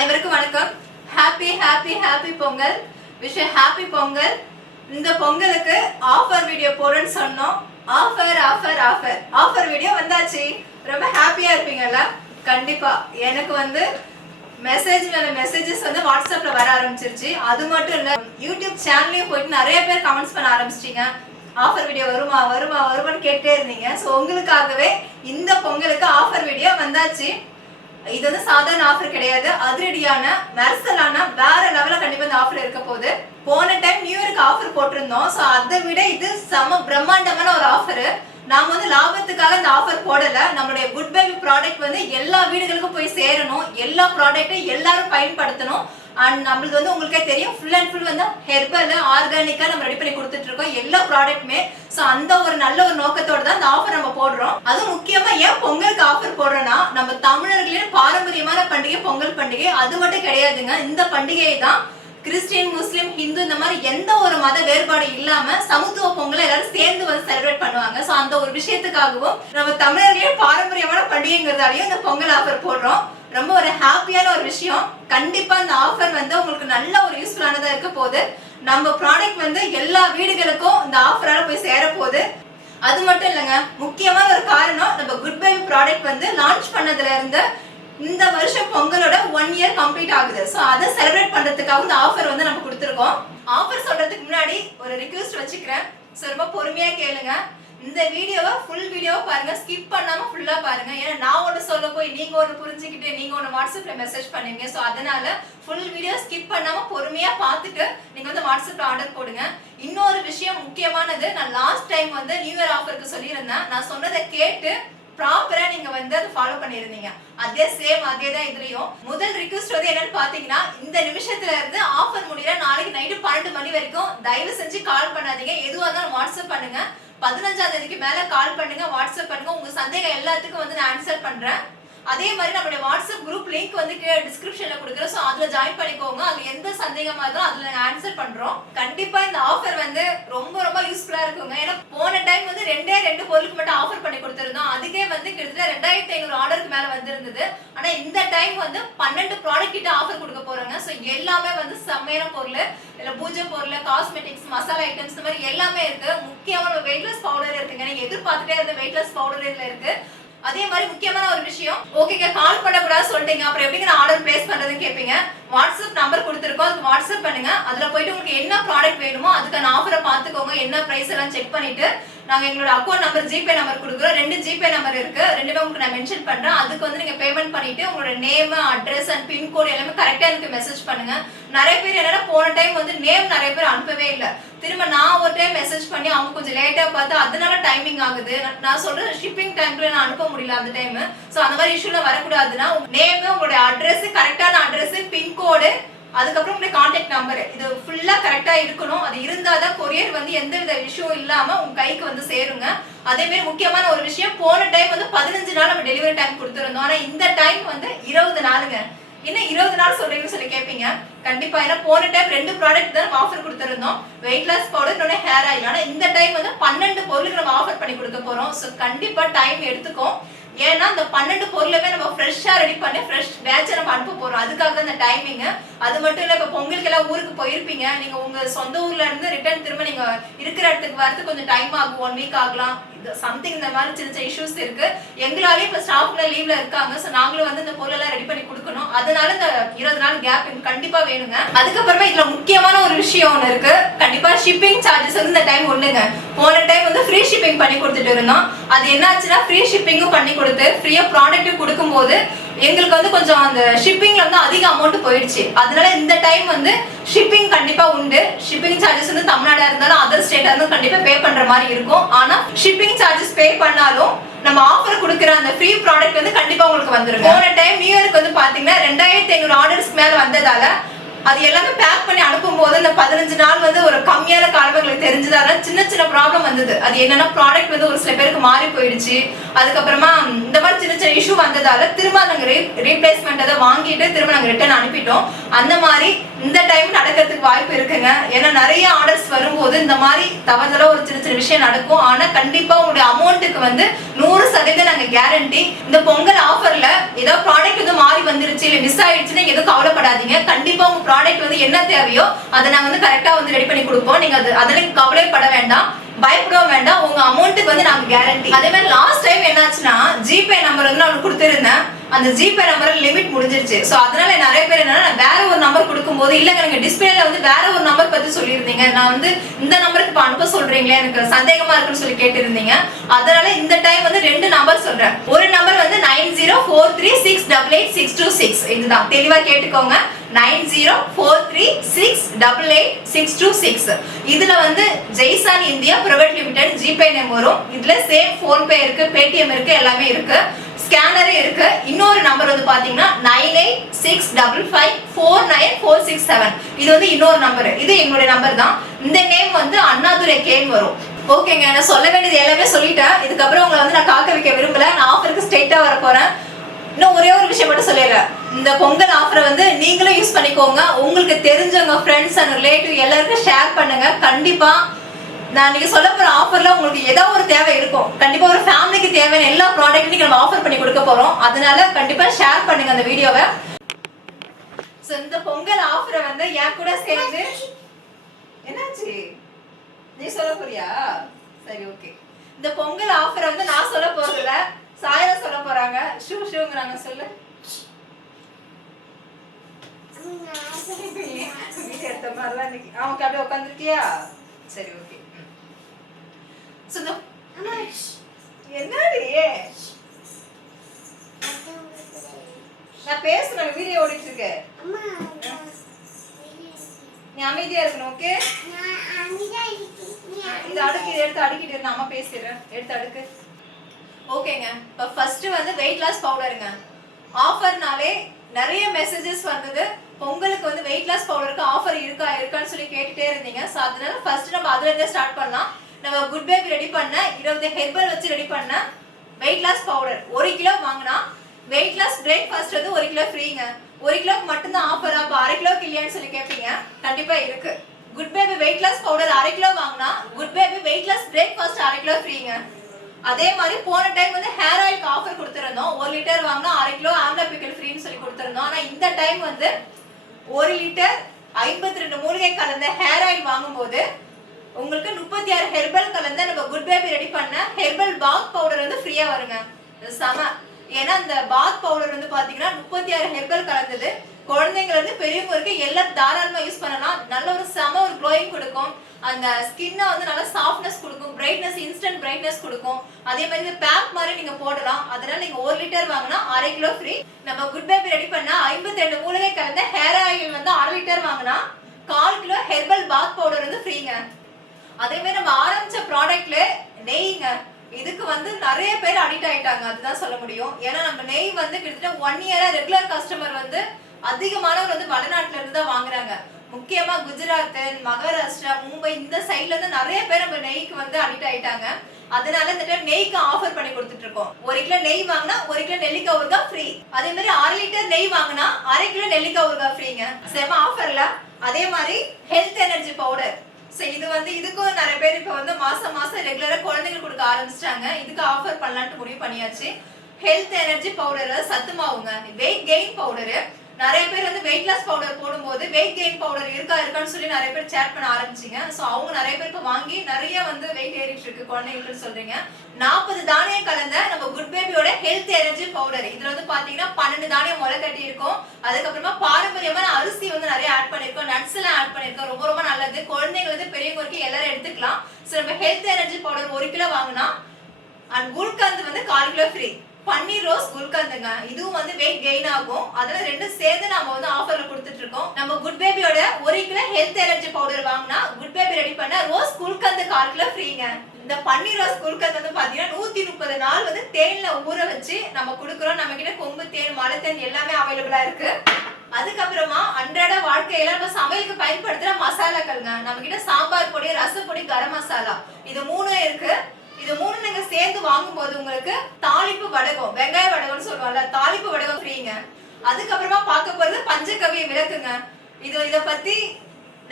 அனைவருக்கும் வணக்கம். Happy happy happy Pongal. Wish happy Pongal. இந்த பொங்கலுக்கு ஆஃபர் வீடியோ போடுறேன்னு சொன்னோம். Offer offer offer offer video வந்தாச்சு. ரொம்ப ஹாப்பியா இருப்பீங்கல்ல? கண்டிப்பா. எனக்கு மெசேஜ் மேல மெசேஜஸ் வாட்ஸ்அப்ல வர ஆரம்பிச்சிருச்சு. அது மட்டும் இல்ல, யூடியூப் சேனல்லையும் போயிட்டு நிறைய பேர் கமெண்ட்ஸ் பண்ண ஆரம்பிச்சிட்டீங்க. ஆஃபர் வீடியோ வருமா வருமா வருமான்னு கேட்டே இருந்தீங்க. ஸோ உங்களுக்காகவே இந்த பொங்கலுக்கு ஆஃபர் வீடியோ வந்தாச்சு. இது சாதாரண ஆஃபர் கிடையாது, அதிரடியான மெர்சலான வேற லெவல்ல கண்டிப்பா இந்த ஆஃபர் இருக்க போகுது. போன டைம் நியூ இயருக்கு ஆஃபர் போட்டிருந்தோம். ஸோ அதை விட இது செம பிரம்மாண்டமான ஒரு ஆஃபர். நாம லாபத்துக்காக இந்த ஆஃபர் போடல. நம்மளுடைய குட் பேபி ப்ராடக்ட் எல்லா வீடுகளுக்கும் போய் சேரணும், எல்லா ப்ராடக்ட்டும் எல்லாரும் பயன்படுத்தணும். அண்ட் நம்மளுக்கு உங்களுக்கே தெரியும், ஃபுல் அண்ட் ஃபுல் ஹெர்பல் ஆர்கானிக்கா நம்ம ரெடி பண்ணி கொடுத்துட்டு இருக்கோம் எல்லா ப்ராடக்ட்டுமே. ஸோ அந்த ஒரு நல்ல ஒரு நோக்கத்தோட தான் இந்த ஆஃபர் நம்ம போடுறோம். அதுவும் முக்கியமா ஏன் பொங்கலுக்கு ஆஃபர் போடுறோம்னா, நம்ம தமிழர்களின் பாரம்பரியமான பண்டிகை பொங்கல் பண்டிகை. அது மட்டும் கிடையாதுங்க, இந்த பண்டிகையை தான் கிறிஸ்டியன், முஸ்லீம், ஹிந்து இந்த மாதிரி எந்த ஒரு மத வேறுபாடு இல்லாம சமத்துவ பொங்கலை எல்லாரும் சேர்ந்து செலிப்ரேட் பண்ணுவாங்க. ஸோ அந்த ஒரு விஷயத்துக்காகவும் நம்ம தமிழர்களின் பாரம்பரியமான பண்டிகைங்கிறதாலையும் இந்த பொங்கல் ஆஃபர் போடுறோம். ரொம்ப ஒரு ஹாப்பியான ஒரு விஷயம். கண்டிப்பா இந்த ஆஃபர் உங்களுக்கு நல்ல ஒரு யூஸ்ஃபுல்லானதா இருக்க போகுது. நம்ம ப்ராடக்ட் எல்லா வீடுகளுக்கும் இந்த ஆஃபரால போய் சேர போகுது. அது மட்டும் இல்லைங்க, முக்கியமான ஒரு காரணம், நம்ம குட் பேபி ப்ராடக்ட் லான்ச் பண்ணதுல இருந்து இந்த வருஷம் பொங்கலோட 1 இயர் கம்ப்ளீட் ஆகுது. ஸோ அதை செலிப்ரேட் பண்றதுக்காக இந்த ஆஃபர் நம்ம கொடுத்துருக்கோம். ஆஃபர் சொல்றதுக்கு முன்னாடி ஒரு ரிக்வெஸ்ட் வச்சுக்கிறேன். ஸோ ரொம்ப பொறுமையா கேளுங்க. இந்த வீடியோவை ஃபுல் வீடியோவை பாருங்க, ஸ்கிப் பண்ணாம ஃபுல்லா பாருங்க. ஏன்னா நான் ஒன்று சொல்ல போய் நீங்க ஒன்று புரிஞ்சுக்கிட்டு நீங்க ஒன்று வாட்ஸ்அப்ல மெசேஜ் பண்ணுவீங்க. ஸோ அதனால ஃபுல் வீடியோ ஸ்கிப் பண்ணாம பொறுமையா பார்த்துட்டு நீங்க வாட்ஸ்அப்ல ஆர்டர் போடுங்க. இன்னொரு விஷயம் முக்கியமானது, நான் லாஸ்ட் டைம் நியூ இயர் ஆஃபருக்கு சொல்லியிருந்தேன். நான் சொன்னதை கேட்டு ப்ராப்பரா நீங்க அதை ஃபாலோ பண்ணிருந்தீங்க. அதே சேம் அதே தான் இதுலயும். முதல் ரிக்வெஸ்ட் என்னன்னு பாத்தீங்கன்னா, இந்த நிமிஷத்துல இருந்து ஆஃபர் முடியல நாளைக்கு நைட்டு 12 மணி வரைக்கும் தயவு செஞ்சு கால் பண்ணாதீங்க. எதுவா இருந்தாலும் வாட்ஸ்அப் பண்ணுங்க. 15ஆம் தேதிக்கு மேல கால் பண்ணுங்க, வாட்ஸ்அப் பண்ணுங்க. உங்க சந்தேகம் எல்லாத்துக்கும் நான் ஆன்சர் பண்றேன். அதே மாதிரி நம்மளுடைய வாட்ஸ்அப் குரூப் லிங்க் கீழே டிஸ்கிரிப்ஷன்ல கொடுக்குறோம். ஸோ அதுல ஜாயின் பண்ணிக்கோங்க. அதுல எந்த சந்தேகமா இருந்தாலும் அதுல நாங்க ஆன்சர் பண்றோம். கண்டிப்பா இந்த ஆஃபர் ரொம்ப ரொம்ப யூஸ்ஃபுல்லா இருக்குங்க. ஏன்னா போன டைம் 2 பொருளுக்கு மட்டும் ஆஃபர் பண்ணி கொடுத்துருந்தோம். அதுக்கே கிட்டத்தட்ட 2500 ஆர்டருக்கு மேல வந்திருந்தது. ஆனா இந்த டைம் 12 ப்ராடக்ட் கிட்ட ஆஃபர் கொடுக்க போறாங்க. ஸோ எல்லாமே செம்மையான பொருள், இல்ல பூஜை பொருள், காஸ்மெட்டிக்ஸ், மசாலா ஐட்டம்ஸ், இந்த மாதிரி எல்லாமே இருக்கு. முக்கியமான வெயிட்லெஸ் பவுடர் இருக்குங்க. நீங்க எதிர்பார்த்துட்டே இருந்த வெயிட்லெஸ் பவுடர் இதுல இருக்கு. அதே மாதிரி முக்கியமான ஒரு விஷயம், ஓகேங்க கால் பண்ணக்கூடாது சொல்லிட்டீங்க, அப்புறம் எப்படிங்க நான் ஆர்டர் பிளேஸ் பண்றதுன்னு கேட்பீங்க. வாட்ஸ்அப் நம்பர் கொடுத்துருக்கோம், அதுக்கு வாட்ஸ்அப் பண்ணுங்க. அதுல போயிட்டு உங்களுக்கு என்ன ப்ராடக்ட் வேணுமோ அதுக்கான ஆஃபரை பார்த்துக்கோங்க. என்ன பிரைஸ் எல்லாம் செக் பண்ணிட்டு நாங்க எங்களோட அக்கௌண்ட் நம்பர், ஜிபே நம்பர் கொடுக்குறோம். 2 ஜிபே நம்பர் இருக்கு. 2மே உங்களுக்கு நான் மென்ஷன் பண்றேன். அதுக்கு நீங்க பேமெண்ட் பண்ணிட்டு உங்களோட நேம், அட்ரஸ் அண்ட் பின்கோட் எல்லாமே கரெக்டா எனக்கு மெசேஜ் பண்ணுங்க. நிறைய பேர் என்னன்னா போன டைம் நேம் நிறைய பேர் அனுப்பவே இல்லை. திரும்ப நான் ஒரு டைம் மெசேஜ் பண்ணி அவங்க கொஞ்சம் லேட்டா பார்த்து அதனால டைமிங் ஆகுது. நான் சொல்றேன் ஷிப்பிங் டைம்ல நான் அனுப்ப முடியல அந்த டைம். ஸோ அந்த மாதிரி இஷ்யூலாம் வரக்கூடாதுன்னா நேம், உங்களுடைய அட்ரஸ், கரெக்டான அட்ரஸ், பின்கோடு, அதுக்கப்புறம் உங்களுடைய கான்டாக்ட் நம்பர், இது ஃபுல்லா கரெக்டா இருக்கணும். அது இருந்தாதான் கொரியர் எந்த வித இஷ்யூ இல்லாம உங்க கைக்கு சேருங்க. அதே மாதிரி முக்கியமான ஒரு விஷயம், போன டைம் 15 நாள் நம்ம டெலிவரி டைம் கொடுத்துருந்தோம். ஆனா இந்த டைம் 20 நாளுங்க. என்ன 20 நாள் சொல்றீங்கன்னு சொல்லி கேட்பீங்க. கண்டிப்பா, ஏன்னா போன டைம் 2 ப்ராடக்ட் தான் நம்ம ஆஃபர் கொடுத்துருந்தோம், வெயிட்லெஸ் பவுடர், இன்னொன்னு ஹேர் ஆயில். ஆனா இந்த டைம் 12 பொருளுக்கு நம்ம ஆஃபர் பண்ணி கொடுக்க போறோம். ஸோ கண்டிப்பா டைம் எடுத்துக்கும். ஏன்னா இந்த 12 பொருளுமே நம்ம ஃப்ரெஷ்ஷா ரெடி பண்ணி ஃப்ரெஷ் பேட்சை நம்ம அனுப்ப போறோம். அதுக்காக தான் இந்த டைமிங். அது மட்டும் இல்ல, இப்ப பொங்கலுக்கு எல்லாம் ஊருக்கு போயிருப்பீங்க. நீங்க உங்க சொந்த ஊர்ல இருந்து ரிட்டர்ன் திரும்ப நீங்க இருக்கிற இடத்துக்கு வரது கொஞ்சம் டைம் ஆகும், 1 வீக் ஆகலாம். சம்திங் இந்த மாதிரி சின்ன சின்ன இஷ்யூஸ் இருக்கு. எங்களாலே இப்ப ஸ்டாஃப்ல லீவ்ல இருக்காங்க. ஸோ நாங்களும் இந்த பொருள் எல்லாம் ரெடி பண்ணி கொடுக்கணும். அதனால இந்த 20 நாள் கேப் கண்டிப்பா வேணுங்க. அதுக்கப்புறமா இதுல முக்கியமான ஒரு விஷயம் ஒண்ணு இருக்கு. கண்டிப்பா ஷிப்பிங் சார்ஜஸ் இந்த டைம் ஒண்ணுங்க. போன டைம் ஃப்ரீ ஷிப்பிங் பண்ணி கொடுத்துட்டு இருந்தோம். அது என்னாச்சுன்னா ஃப்ரீ ஷிப்பிங்கும் பண்ணி கொடுத்து ஃப்ரீயா ப்ராடக்ட் கொடுக்கும் போது எங்களுக்கு கொஞ்சம் அந்த ஷிப்பிங்ல அதிக அமௌண்ட் போயிடுச்சு. அதனால இந்த டைம் ஷிப்பிங் கண்டிப்பா உண்டு. ஷிப்பிங் சார்ஜஸ் தமிழ்நாடா இருந்தாலும் அதர் ஸ்டேட்டா இருந்தாலும் கண்டிப்பா பே பண்ற மாதிரி இருக்கும். ஆனா ஷிப்பிங் சார்ஜஸ் பே பண்ணாலும் நம்ம ஆஃபர் கொடுக்குற அந்த ஃப்ரீ ப்ராடக்ட் கண்டிப்பா உங்களுக்கு வந்துரும். போன டைம் நியூ இயருக்கு பாத்தீங்கன்னா 2500 ஆர்டர்ஸ்க்கு மேல வந்ததால அது எல்லாமே பேக் பண்ணி அனுப்பும்போது அந்த 15 நாள் வந்து ஒரு கம்மியான காலம் எங்களுக்கு தெரிஞ்சதால சின்ன சின்ன ப்ராப்ளம் வந்தது. அது என்னன்னா ப்ராடக்ட் வந்து ஒரு சில பேருக்கு மாறி போயிடுச்சு. அதுக்கப்புறமா இந்த மாதிரி சின்ன சின்ன இஷ்யூ வந்ததால திரும்ப நாங்க ரீப்ளேஸ்மெண்ட் அதை வாங்கிட்டு திரும்ப நாங்க ரிட்டர்ன் அனுப்பிட்டோம். அந்த மாதிரி இந்த டைம் நடக்கிறதுக்கு வாய்ப்பு இருக்குங்க. ஏன்னா நிறைய ஆர்டர்ஸ் வரும்போது இந்த மாதிரி தவறுதலா ஒரு சின்ன சின்ன விஷயம் நடக்கும். ஆனா கண்டிப்பா உங்களுடைய அமௌண்ட்டுக்கு வந்து 100% நாங்க கேரண்டி. இந்த பொங்கல் ஆஃபர்ல ஏதாவது ப்ராடக்ட் வந்து மாறி வந்துருச்சு இல்ல மிஸ் ஆயிடுச்சுன்னு எதுவும் கவலைப்படாதீங்க. கண்டிப்பா உங்க ப்ராடக்ட் வந்து என்ன தேவையோ அதை நாங்க வந்து கரெக்டா வந்து ரெடி பண்ணி கொடுப்போம். நீங்க அதெல்லாம் கவலைப்பட வேண்டாம், பயப்படவும் வேண்டாம். உங்க அமௌண்ட்டுக்கு வந்து நாங்க கேரண்டி. அதே மாதிரி லாஸ்ட் டைம் என்னாச்சுன்னா ஜிபே நம்பர் வந்து நான் கொடுத்திருந்தேன். அந்த ஜிபே நம்பர் லிமிட் முடிஞ்சிருச்சு. சோ அதனால நிறைய பேர் என்னன்னா வேற ஒரு நம்பர் கொடுக்கும்போது இல்லங்க நீங்க டிஸ்பிளேல வந்து வேற ஒரு நம்பர் பத்தி சொல்லியிருந்தீங்க, நான் வந்து இந்த நம்பருக்கு இப்ப அனுப்ப சொல்றீங்களே எனக்கு சந்தேகமா இருக்குன்னு சொல்லி கேட்டிருந்தீங்க. அதனால இந்த டைம் வந்து 2 நம்பர் சொல்றேன். ஒரு நம்பர் வந்து 9043688626. இதுதான் தெளிவா கேட்டுக்கோங்க. 9043688626. இதுல வந்து Jaisan India private limited GPay name வரும். இதுல சேம் போன்பே இருக்கு, பேடிஎம் இருக்கு, எல்லாமே இருக்கு, ஸ்கேனரே இருக்கு. இன்னொரு நம்பர் வந்து பாத்தீங்கன்னா 9865549467. இது வந்து இன்னொரு நம்பர். இது எங்களுடைய நம்பர் தான். இந்த நேம் வந்து அண்ணாதுரை கேன் வரும். ஓகேங்க, நான் சொல்ல வேண்டியது எல்லாமே சொல்லிட்டேன். இதுக்கப்புறம் உங்களை வந்து நான் காக்க வைக்க விரும்பல. நான் ஆஃபருக்கு ஸ்ட்ரெயிட்டா வர போறேன். இன்னும் ஒரே ஒரு விஷயம் மட்டும் சொல்லிடுறேன். இந்த பொங்கல் ஆஃபரை வந்து நீங்களும் யூஸ் பண்ணிக்கோங்க. உங்களுக்கு தெரிஞ்சவங்க ஃப்ரெண்ட்ஸ் அண்ட் ரிலேட்டிவ் எல்லாருக்கும் ஷேர் பண்ணுங்க. கண்டிப்பா நான் நீங்க சொல்ல போற ஆஃபர்ல உங்களுக்கு ஏதாவது ஒரு தேவை இருக்கும். கண்டிப்பா ஒரு ஃபேமிலிக்கு தேவையான எல்லா ப்ராடக்ட்டையும் நம்ம ஆஃபர் பண்ணி கொடுக்க போறோம். அதனால கண்டிப்பா ஷேர் பண்ணுங்க அந்த வீடியோவை. சோ இந்த பொங்கல் ஆஃபரை வந்து என் கூட சேர்ந்து என்னாச்சு நீ சொல்ல போறியா? சரி, ஓகே. இந்த பொங்கல் ஆஃபரை வந்து நான் சொல்ல போறதுல சாயரா சொல்ல போறாங்க. ஷூங்கறாங்க. சொல்லு. அவங்க அப்படியே உட்காந்துருக்கியா? சரி, ஓகே. என்னடி நான் பேசுறேன், வீடியோ ஓடிட்டு இருக்கு. நீ அமைதியா இருக்கணும். ஓகே, இந்த அடுக்கு எடுத்து அடுக்கிட்டு இரு. அம்மா பேசிடுறேன். எடுத்து அடுக்கு. ஓகேங்க. இப்போ ஃபர்ஸ்ட் வந்து வெயிட் லாஸ் பவுடருங்க. ஆஃபர்னாலே நிறைய மெசேஜஸ் வந்தது. பொங்கலுக்கு வந்து வெயிட் லாஸ் பவுடருக்கு ஆஃபர் இருக்கான்னு சொல்லி கேட்டுட்டே இருந்தீங்க. ஸோ அதனால ஃபர்ஸ்ட் நம்ம அதுல இருந்தே ஸ்டார்ட் பண்ணலாம். நம்ம குட் பேபி ரெடி பண்ண 20 ஹெர்பல் வச்சு ரெடி பண்ண வெயிட் லாஸ் பவுடர் 1 கிலோ வாங்கினா வெயிட் லாஸ் பிரேக்ஃபாஸ்ட் வந்து 1 கிலோ ஃப்ரீங்க. 1 கிலோக்கு மட்டும்தான் ஆஃபர். அப்போ 1/2 கிலோக்கு இல்லையான்னு சொல்லி கேட்பீங்க. கண்டிப்பா இருக்கு. Good baby weight loss powder 1/2 kilo வாங்கினா good baby weight loss breakfast 1/2 kilo ஃப்ரீங்க. அதே மாதிரி போன டைம் வந்து ஹேர் ஆயிலுக்கு ஆஃபர் கொடுத்திருந்தோம். 1 லிட்டர் வாங்கினா 1/2 கிலோ ஆம்லா பிக்கல் ஃப்ரீன்னு சொல்லி கொடுத்திருந்தோம். ஆனா இந்த டைம் வந்து 1 லிட்டர் 52 மூலிகை கலந்த ஹேர் ஆயில் வாங்கும்போது உங்களுக்கு 36 ஹெர்பல் கலந்த நம்ம குட் பேபி ரெடி பண்ண ஹெர்பல் பாத் பவுடர் வந்து ஃப்ரீயா வருங்க. சம. ஏன்னா அந்த பாத் பவுடர் வந்து பாத்தீங்கன்னா 36 ஹெர்பல் கலந்தது. குழந்தைங்க இருந்து பெரியவங்க வரைக்கும் எல்லாரும் தாராளமா யூஸ் பண்ணலாம். நல்ல ஒரு சம ஒரு க்ளோயிங் கொடுக்கும். அந்த ஸ்கின்னை வந்து நல்ல சாஃப்ட்னஸ் கொடுக்கும், பிரைட்னஸ், இன்ஸ்டன்ட் பிரைட்னஸ் கொடுக்கும். அதே மாதிரி இந்த பேக் மாதிரி நீங்க போடலாம். அதனால நீங்க 1 லிட்டர் வாங்கினா 1/2 கிலோ ஃப்ரீ. நம்ம குட் பேபி ரெடி பண்ணா 52 மூலிகை கலந்த ஹேர் ஆயில் வந்து 1/2 லிட்டர் வாங்கினா 1/4 கிலோ ஹெர்பல் பாத் பவுடர் வந்து ஃப்ரீங்க. அதே மாதிரி நம்ம ஆரம்பிச்ச ப்ராடக்ட்ல நெய்ங்க. இதுக்கு வந்து நிறைய பேர் அடிக்ட் ஆயிட்டாங்க, அதுதான் சொல்ல முடியும். ஏன்னா நம்ம நெய் வந்து கிட்டத்தட்ட 1 இயரா ரெகுலர் கஸ்டமர் வந்து அதிகமானவர் வந்து வடநாட்டுல இருந்து தான் வாங்குறாங்க. முக்கியமா குஜராத், மகாராஷ்டிரா, மும்பை இந்த சைட்ல இருந்து நிறைய பேர் நம்ம நெய்க்கு வந்து அடிக்ட் ஆயிட்டாங்க. அதனால இந்த டைம் நெய்க்கு ஆஃபர் பண்ணி கொடுத்துட்டு இருக்கோம். 1 கிலோ நெய் வாங்கினா 1 கிலோ நெல்லிக்காய் ஊறுகாய் ஃப்ரீ. அதே மாதிரி 1/2 லிட்டர் நெய் வாங்கினா 1/2 கிலோ நெல்லிக்காய் ஊறுகாய் ஃப்ரீங்க. செம ஆஃபர்ல. அதே மாதிரி ஹெல்த் எனர்ஜி பவுடர். சோ இது வந்து இதுக்கும் நிறைய பேர் இப்ப வந்து மாசம் ரெகுலரா குழந்தைங்களுக்கு கொடுக்க ஆரம்பிச்சிட்டாங்க. இதுக்கு ஆஃபர் பண்ணலாம்னு முடிவு பண்ணியாச்சு. ஹெல்த் எனர்ஜி பவுடர் சத்து மாவுங்க. Weight gain powder. நிறைய பேர் வந்து வெயிட் லாஸ் பவுடர் போடும்போது வெயிட் கெயின் பவுடர் இருக்கான்னு சொல்லி நிறைய பேர் சேட் பண்ண ஆரம்பிச்சீங்க. சோ அவங்க நிறைய பேர் இப்ப வாங்கி நிறைய வந்து வெயிட் ஏறிட்டு இருக்கு குழந்தைங்களுக்கு சொல்றீங்க. 40 தானியம் கலந்த நம்ம குட் பேபியோட ஹெல்த் எனர்ஜி பவுடர். இதுல வந்து பாத்தீங்கன்னா 12 தானியம் முளை கட்டி இருக்கும். அதுக்கப்புறமா பாரம்பரியமான அரிசி வந்து நிறைய ஆட் பண்ணிருக்கோம், நட்ஸ் எல்லாம் ஆட் பண்ணிருக்கோம். ரொம்ப ரொம்ப நல்லது. குழந்தைங்க வந்து பெரியவங்க வரைக்கும் எல்லாரும் எடுத்துக்கலாம். சோ நம்ம ஹெல்த் எனர்ஜி பவுடர் 1 கிலோ வாங்கினா அண்ட் குல்கந்த் வந்து 1/4 கிலோ ஃப்ரீ. பன்னீர் ரோஸ் குல்கந்துங்க. இதுவும் வந்து வெயிட் கெயின் ஆகும். அதனால ரெண்டும் சேர்ந்து நம்ம வந்து ஆஃபர்ல கொடுத்துட்டு இருக்கோம். நம்ம குட் பேபியோட 1 கிலோ ஹெல்த் எனர்ஜி பவுடர் வாங்கினா குட் பேபி ரெடி பண்ண ரோஸ் குல்கந்து 1/4 கிலோ ஃப்ரீங்க. இந்த பன்னீர் ரோஸ் குல்கந்து வந்து பாத்தீங்கன்னா 130 நாள் வந்து தேன்ல ஊற வச்சு நம்ம கொடுக்குறோம். நம்ம கிட்ட கொம்பு தேன், மலை தேன் எல்லாமே அவைலபிளா இருக்கு. அதுக்கப்புறமா அன்றாட வாழ்க்கையில நம்ம சமையலுக்கு பயன்படுத்துற மசாலாக்கள்ங்க. நம்ம கிட்ட சாம்பார் பொடி, ரசப்பொடி, கரம் மசாலா இது 3 இருக்கு. இது 3 நீங்க சேர்ந்து வாங்கும்போது உங்களுக்கு தாளிப்பு வடகம், வெங்காய வடகம்னு சொல்லுவாங்கல்ல, தாளிப்பு வடகம் ஃப்ரீங்க. அதுக்கப்புறமா பார்க்க போறது பஞ்சகவ்ய விளக்குங்க. இத பத்தி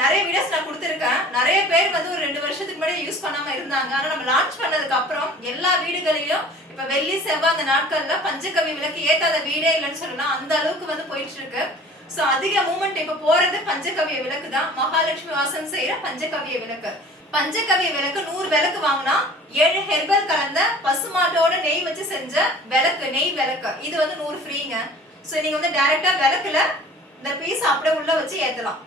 நிறைய வீடியோஸ் நான் கொடுத்துருக்கேன். நிறைய பேர் வந்து ஒரு 2 வருஷத்துக்கு முன்னாடி யூஸ் பண்ணாம இருந்தாங்க. ஆனா நம்ம லான்ச் பண்ணதுக்கு அப்புறம் எல்லா வீடுகளிலும் இப்ப வெள்ளி செவ்வாய் அந்த நாட்கள்ல பஞ்சகவ்ய விளக்கு ஏத்தாத வீடே இல்லைன்னு சொல்லலாம். அந்த அளவுக்கு வந்து போயிட்டு இருக்கு. சோ அதிக மூமெண்ட் இப்ப போறது பஞ்சகவ்ய விளக்கு தான். மகாலட்சுமி வாசம் செய்யற பஞ்சகவ்ய விளக்கு. பஞ்சகவ்ய விளக்கு 100 விளக்கு வாங்கினா 7 ஹெர்பல் கலந்த பசுமாட்டோட நெய் வச்சு செஞ்ச விளக்கு, நெய் விளக்கு. இது வந்து 100 ஃப்ரீங்க. சோ நீங்க வந்து டைரக்டா விளக்குல இந்த பீஸ் அப்படியே உள்ள வச்சு ஏத்தலாம்.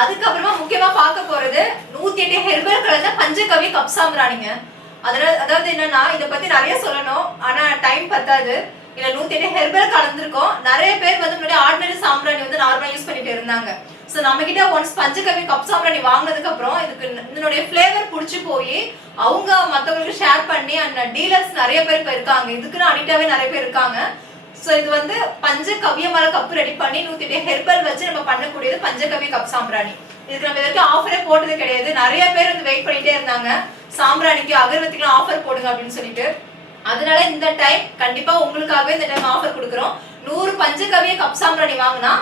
அதுக்கப்புறமா முக்கியமா பார்க்க போறது 108 ஹெர்பல் கலந்த பஞ்சகவ்ய கப் சாம்பிராணிங்க. அதாவது என்னன்னா இத பத்தி நிறைய சொல்லணும், ஆனா டைம் பத்தாது. இல்ல 108 ஹெர்பல் கலந்துருக்கோம். நிறைய பேர் வந்து முன்னாடி ஆர்டினரி சாம்பிராணி வந்து நார்மலா யூஸ் பண்ணிட்டு இருந்தாங்க. சோ நம்ம கிட்ட ஒன்ஸ் பஞ்சகவ்ய கப் சாம்பிராணி வாங்கினதுக்கு அப்புறம் இதுக்கு இதனுடைய ஃபிளேவர் புடிச்சு போய் அவங்க மத்தவங்களுக்கு ஷேர் பண்ணி அந்த டீலர்ஸ் நிறைய பேர் இப்ப இருக்காங்க. இதுக்குன்னு அடிக்டாவே நிறைய பேர் இருக்காங்க. சோ இது வந்து பஞ்சகவ்ய மலை கப் ரெடி பண்ணி 108 ஹெர்பல் வச்சு நம்ம பண்ணக்கூடியது பஞ்சகவ்ய கப் சாம்பிராணி. இதுக்கு நம்ம இதற்கு ஆஃபரே போட்டது கிடையாது. நிறைய பேர் வந்து வெயிட் பண்ணிட்டே இருந்தாங்க, சாம்பிராணிக்கு அகர்வத்திக்கு ஆஃபர் போடுங்க அப்படின்னு சொல்லிட்டு. அதனால இந்த டைம் கண்டிப்பா உங்களுக்காகவே இந்த டைம் ஆஃபர் கொடுக்குறோம். 100 பஞ்சகவ்ய கப் சாம்பிராணி வாங்கினா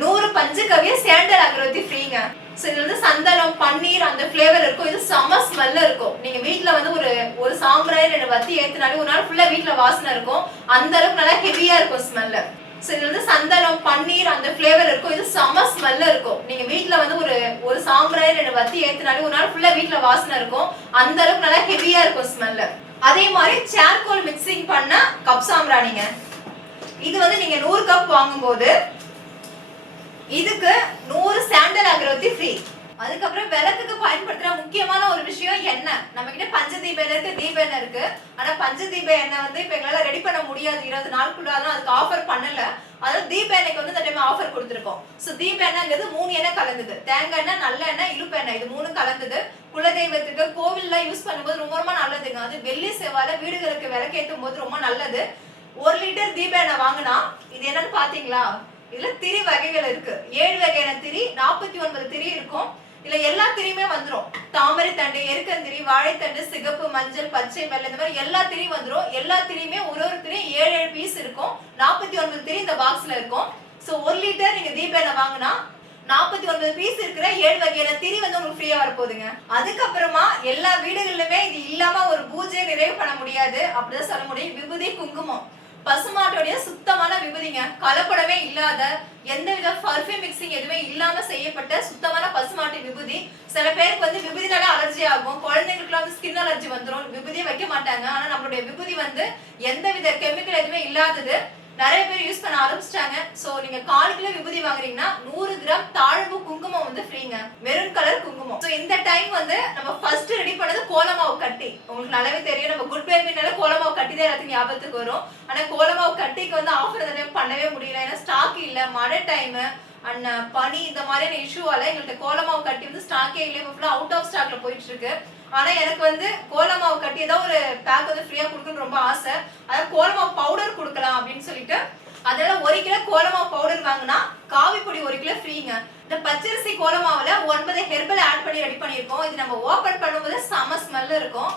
100 பஞ்சகவ்ய சாண்டல் அகர்வத்தி ஃப்ரீங்க. சோ இது வந்து சந்தனம், பன்னீர் அந்த ஃபிளேவர் இருக்கும். இது செம ஸ்மெல்ல இருக்கும். நீங்க வீட்ல வந்து ஒரு சாம்பிராணி 2 வத்தி ஏத்துனாலே ஒரு நாள் ஃபுல்லா வீட்ல வாசனை இருக்கும். அந்த அளவுக்கு நல்லா ஹெவியா இருக்கும் ஸ்மெல்ல. சோ இது வந்து சந்தனம், பன்னீர் அந்த ஃபிளேவர் இருக்கும். இது செம ஸ்மெல்ல இருக்கும். நீங்க வீட்ல வந்து ஒரு சாம்பிராணி 2 வத்தி ஏத்துனாலே ஒரு நாள் ஃபுல்லா வீட்ல வாசனை இருக்கும். அந்த அளவுக்கு நல்லா ஹெவியா இருக்கும் ஸ்மெல்ல. அதே மாதிரி சார்கோல் மிக்சிங் பண்ண கப் சாம்பிராணிங்க. இது வந்து நீங்க 100 கப் வாங்கும்போது இதுக்கு 100 சாண்டல் அகர்வத்தி ஃப்ரீ. அதுக்கப்புறம் விளக்குக்கு பயன்படுத்துற முக்கியமான ஒரு விஷயம் எண்ணெய். நம்ம கிட்ட பஞ்சதீப எண்ணெய் இருக்கு, தீப எண்ணெய் இருக்கு. ஆனா பஞ்சதீப எண்ணெய் வந்து இப்ப எங்களால ரெடி பண்ண முடியாது 20 நாளுக்குள்ள, அதுக்கு ஆஃபர் பண்ணல. அதாவது தீப எண்ணெய்க்கு வந்து இந்த டைம் ஆஃபர் கொடுத்துருக்கோம். சோ தீப எண்ணெய்ங்கிறது 3 எண்ணெய் கலந்தது. தேங்காய் எண்ணெய், நல்லெண்ணெய், இலுப்பு எண்ணெய், இது 3 கலந்தது. குலதெய்வத்துக்கு கோவில்ல யூஸ் பண்ணும்போது ரொம்ப ரொம்ப நல்லதுங்க. அது வெள்ளி செவ்வாய் வீடுகளுக்கு விளக்கேற்றும் போது ரொம்ப நல்லது. 1 லிட்டர் தீப எண்ணெய் வாங்கினா இது என்னன்னு பாத்தீங்களா, இதுல திரி வகைகள் இருக்கு. 7 வகையான திரி, 49 திரி இருக்கும். இல்ல எல்லா திரியுமே வந்துரும். தாமரை தண்டு, எருக்கந்திரி, வாழைத்தண்டு, சிகப்பு, மஞ்சள், பச்சை, வெள்ளை, இந்த மாதிரி எல்லா திரியும் வந்துரும். எல்லா திரியுமே ஒரு திரி 7 பீஸ் இருக்கும். 49 திரி இந்த பாக்ஸ்ல இருக்கும். சோ 1 லிட்டர் நீங்க தீப எண்ணெய் வாங்கினா 49 பீஸ் இருக்கிற 7 வகையான திரி வந்து உங்களுக்கு ஃப்ரீயா வரப்போகுதுங்க. அதுக்கப்புறமா எல்லா வீடுகளிலுமே இது இல்லாம ஒரு பூஜையை நிறைவு பண்ண முடியாது, அப்படிதான் சொல்ல முடியும். விபூதி, குங்குமம், பசுமாட்டோடைய சுத்தமான விபூதிங்க. கலப்படமே இல்லாத, எந்தவித பர்ஃபியூம் மிக்சிங் எதுவுமே இல்லாம செய்யப்பட்ட சுத்தமான பசுமாட்டு விபூதி. சில பேருக்கு வந்து விபூதினால அலர்ஜி ஆகும், குழந்தைங்களுக்கு வந்து ஸ்கின் அலர்ஜி வந்துடும், விபூதியை வைக்க மாட்டாங்க. ஆனா நம்மளுடைய விபூதி வந்து எந்தவித கெமிக்கல் எதுவுமே இல்லாதது. நிறைய பேர் யூஸ் பண்ண ஆரம்பிச்சிட்டாங்க. சோ நீங்க 1/4 கிலோ விபூதி வாங்குறீங்கன்னா 100 கிராம் தாழம்பூ குங்குமம் வந்து ஃப்ரீங்க, மெரூன் கலர் குங்குமம். சோ இந்த டைம் வந்து நம்ம ஃபர்ஸ்ட் ரெடி பண்ணது கோலமாவு கட்டி. உங்களுக்கு நல்லாவே தெரியும், நம்ம குட் பேபினால கோலமாவு கட்டி தான் எல்லாத்துக்கும் ஞாபகத்துக்கு வரும். ஆனா கோலமாவு கட்டிக்கு வந்து ஆஃபர் இந்த டைம் பண்ணவே முடியல, ஏன்னா ஸ்டாக் இல்ல. மழை டைம் அண்ட் பனி இந்த மாதிரியான இஷ்யூவால எங்கள்கிட்ட கோலமாவு கட்டி வந்து ஸ்டாக்கே இல்லை. இப்போ ஃபுல்லா அவுட் ஆஃப் ஸ்டாக்ல போயிட்டு இருக்கு. ஆனா எனக்கு வந்து கோலமாவு கட்டி ஏதாவது ஒரு பேக் வந்து ஃப்ரீயா கொடுக்கணும்னு ரொம்ப ஆசை. அதாவது கோலமாவு பவுடர் கொடுக்கலாம் அப்படின்னு சொல்லிட்டு அதனால 1 கிலோ கோலமாவு பவுடர் வாங்கினா காவி பொடி 1 கிலோ ஃப்ரீங்க. இந்த பச்சரிசி கோலமாவுல 9 ஹெர்பல் ஆட் பண்ணி ரெடி பண்ணியிருக்கோம். இது நம்ம ஓபன் பண்ணும்போது செம ஸ்மெல் இருக்கும்,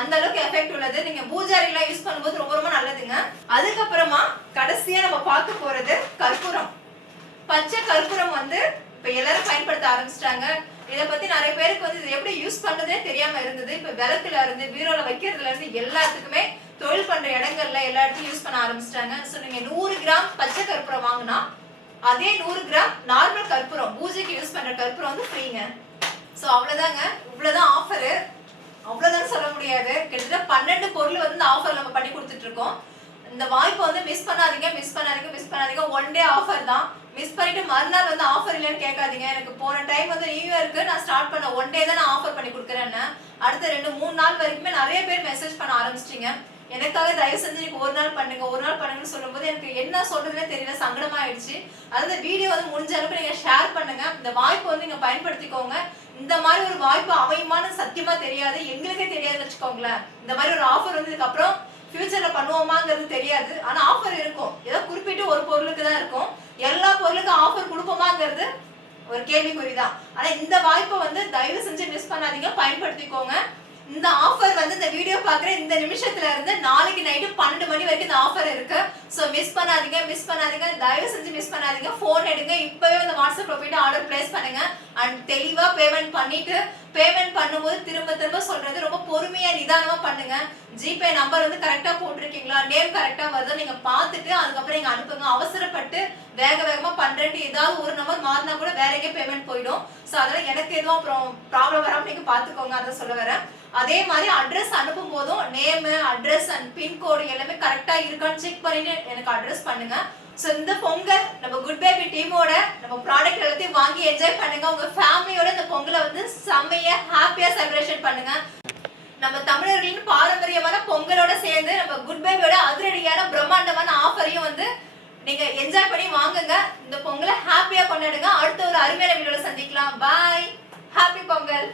அந்த அளவுக்கு எஃபெக்ட் உள்ளது. நீங்க பூஜாரி எல்லாம் யூஸ் பண்ணும்போது ரொம்ப ரொம்ப நல்லதுங்க. அதுக்கப்புறமா கடைசியா நம்ம பார்க்க போறது கற்பூரம். பச்சை கற்பூரம் வந்து இப்ப எல்லாரும் பயன்படுத்த ஆரம்பிச்சிட்டாங்க. இதை பத்தி நிறைய பேருக்கு வந்து இது எப்படி யூஸ் பண்றதே தெரியாம இருந்தது. இப்ப விளக்குல இருந்து, பீரோல வைக்கிறதுல இருந்து எல்லாத்துக்குமே தொழில் பண்ற இடங்கள்ல எல்லா இடத்துலயும் யூஸ் பண்ண ஆரம்பிச்சிட்டாங்க. சோ நீங்க 100 கிராம் பச்சை கற்பூரம் வாங்கினா அதே 100 கிராம் நார்மல் கற்பூரம், பூஜைக்கு யூஸ் பண்ற கற்பூரம் வந்து ஃப்ரீங்க. சோ அவ்வளவுதாங்க, இவ்வளவுதான் ஆஃபரு. அவ்வளவுதான் சொல்ல முடியாது. கிட்டத்தட்ட 12 பொருள் வந்து இந்த ஆஃபர் நம்ம பண்ணி கொடுத்துட்டு இருக்கோம். இந்த வாய்ப்பை வந்து மிஸ் பண்ணாதீங்க, மிஸ் பண்ணாதீங்க, மிஸ் பண்ணாதீங்க. 1 டே ஆஃபர் தான். மிஸ் பண்ணிட்டு மறுநாள் வந்து ஆஃபர் இல்லைன்னு கேட்காதீங்க. எனக்கு போன டைம் வந்து நியூ இயருக்கு நான் ஸ்டார்ட் பண்ண 1 டே தான் நான் ஆஃபர் பண்ணி கொடுக்குறேன்னு அடுத்த 2-3 நாள் வரைக்குமே நிறைய பேர் மெசேஜ் பண்ண ஆரம்பிச்சிட்டீங்க. எனக்காக தயவு செஞ்சு நீங்க 1 நாள் பண்ணுங்க, 1 நாள் பண்ணுங்கன்னு சொல்லும்போது எனக்கு என்ன சொல்றதுன்னே தெரியல, சங்கடமா ஆயிடுச்சு. அதாவது வீடியோ வந்து முடிஞ்ச அளவுக்கு நீங்க ஷேர் பண்ணுங்க. இந்த வாய்ப்பை வந்து நீங்க பயன்படுத்திக்கோங்க. இந்த மாதிரி ஒரு வாய்ப்பு அமையுமான்னு சத்தியமா தெரியாது, எங்களுக்கே தெரியாதுன்னு வச்சுக்கோங்களேன். இந்த மாதிரி ஒரு ஆஃபர் வந்து இதுக்கப்புறம் ஃபியூச்சர்ல பண்ணுவோமாங்கிறது தெரியாது. ஆனா ஆஃபர் இருக்கும், ஏதோ குறிப்பிட்டு ஒரு பொருளுக்கு தான் இருக்கும். எல்லா பொருளுக்கும் ஆஃபர் கொடுப்போமாங்கிறது ஒரு கேள்விக்குறிதான். ஆனா இந்த வாய்ப்பை வந்து தயவு செஞ்சு மிஸ் பண்ணாதீங்க, பயன்படுத்திக்கோங்க. இந்த ஆஃபர் வந்து இந்த வீடியோ பாக்குற இந்த நிமிஷத்துல இருந்து நாளைக்கு நைட்டு 12 மணி வரைக்கும் இந்த ஆஃபர் இருக்கு. சோ மிஸ் பண்ணாதீங்க, தயவு செஞ்சு மிஸ் பண்ணாதீங்க. போன் எடுங்க, இப்பவே இந்த வாட்ஸ்அப்ல போயிட்டு ஆர்டர் பிளேஸ் பண்ணுங்க. அண்ட் தெளிவா பேமெண்ட் பண்ணிட்டு, பேமெண்ட் பண்ணும்போது திரும்ப சொல்றது ரொம்ப பொறுமையா நிதானமா பண்ணுங்க. ஜிபே நம்பர் வந்து கரெக்டா போட்டிருக்கீங்களா, நேம் கரெக்டா வருதா நீங்க பார்த்துட்டு அதுக்கப்புறம் நீங்க அனுப்புங்க. அவசரப்பட்டு வேகமா பண்றேன்ட்டு ஏதாவது ஒரு நம்பர் மாறினா கூட வேற எங்கேயும் பேமெண்ட் போயிடும். சோ அதனால எனக்கு எதுவும் அப்புறம் ப்ராப்ளம் வராம நீங்க பாத்துக்கோங்க, அதை சொல்ல வரேன். அதே மாதிரி அட்ரஸ் அனுப்பும் போதும் நேம், அட்ரஸ் அண்ட் பின்கோடு எல்லாமே கரெக்டா இருக்கான்னு செக் பண்ணிட்டு எனக்கு அட்ரஸ் பண்ணுங்க. சோ இந்த பொங்கல் நம்ம குட் பேபி டீமோட நம்ம ப்ராடக்ட் எல்லாத்தையும் வாங்கி என்ஜாய் பண்ணுங்க. உங்க ஃபேமிலியோட இந்த பொங்கலை வந்து செம்மையா ஹாப்பியா செலிப்ரேஷன் பண்ணுங்க. நம்ம தமிழர்களின் பாரம்பரியமான பொங்கலோட சேர்ந்து நம்ம குட் பேபியோட அதிரடியான பிரம்மாண்டமான ஆஃபரையும் வந்து நீங்க என்ஜாய் பண்ணி வாங்குங்க. இந்த பொங்கலை ஹாப்பியா கொண்டாடுங்க. அடுத்த ஒரு அருமையான வீடியோல சந்திக்கலாம். பாய். ஹாப்பி பொங்கல்.